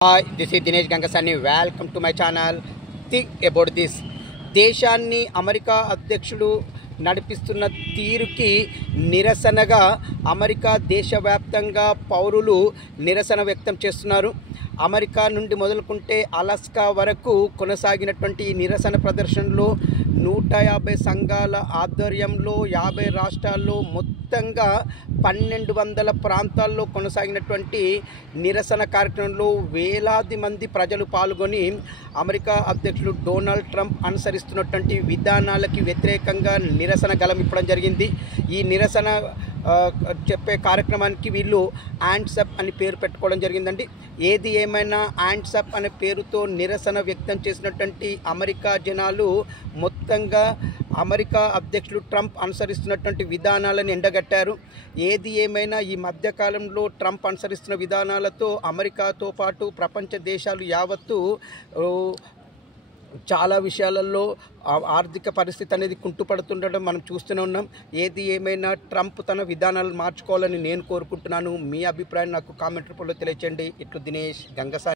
Hi, this is Dinesh Gangasani. Welcome to my channel. Think about this. దేశాన్ని America అధ్యక్షుడు నడిపిస్తున్న తీరుకి నిరసనగా America దేశవ్యాప్తంగా పౌరులు నిరసన వ్యక్తం చేస్తున్నారు. అమెరికా నుండి మొదలుకుంటే అలాస్కా వరకు కొనసాగినటువంటి ఈ నిరసన ప్రదర్శనలో 150 సంఘాల ఆధ్వర్యంలో 50 రాష్ట్రాల్లో మొత్తంగా 1200 ప్రాంతాల్లో కొనసాగినటువంటి నిరసన కార్యక్రమంలో వేలాది మంది ప్రజలు పాల్గొని అమెరికా అధ్యక్షుడు డొనాల్డ్ ట్రంప్ అనుసరిస్తున్నటువంటి విధానాలకి వ్యతిరేకంగా నిరసన గళమిప్పడం జరిగింది. ఈ నిరసన చెప్పే కార్యక్రమానికి వీళ్ళు హ్యాండ్స్ అప్ అని పేరు పెట్టుకోవడం జరిగిందండి. ఏది ఏమైనా హ్యాండ్స్ అప్ అనే పేరుతో నిరసన వ్యక్తం చేసినటువంటి అమెరికా జనాలు మొత్తంగా అమెరికా అధ్యక్షుడు ట్రంప్ అనుసరిస్తున్నటువంటి విధానాలను ఎండగట్టారు. ఏది ఏమైనా ఈ మధ్యకాలంలో ట్రంప్ అనుసరిస్తున్న విధానాలతో అమెరికాతో పాటు ప్రపంచ దేశాలు యావత్తు చాలా విషయాలలో ఆర్థిక పరిస్థితి అనేది కుంటుపడుతుండడం మనం చూస్తూనే ఉన్నాం. ఏది ఏమైనా ట్రంప్ తన విధానాలను మార్చుకోవాలని నేను కోరుకుంటున్నాను. మీ అభిప్రాయం నాకు కామెంట్ రూపంలో తెలియచేయండి. ఇట్లు దినేష్ గంగసాని.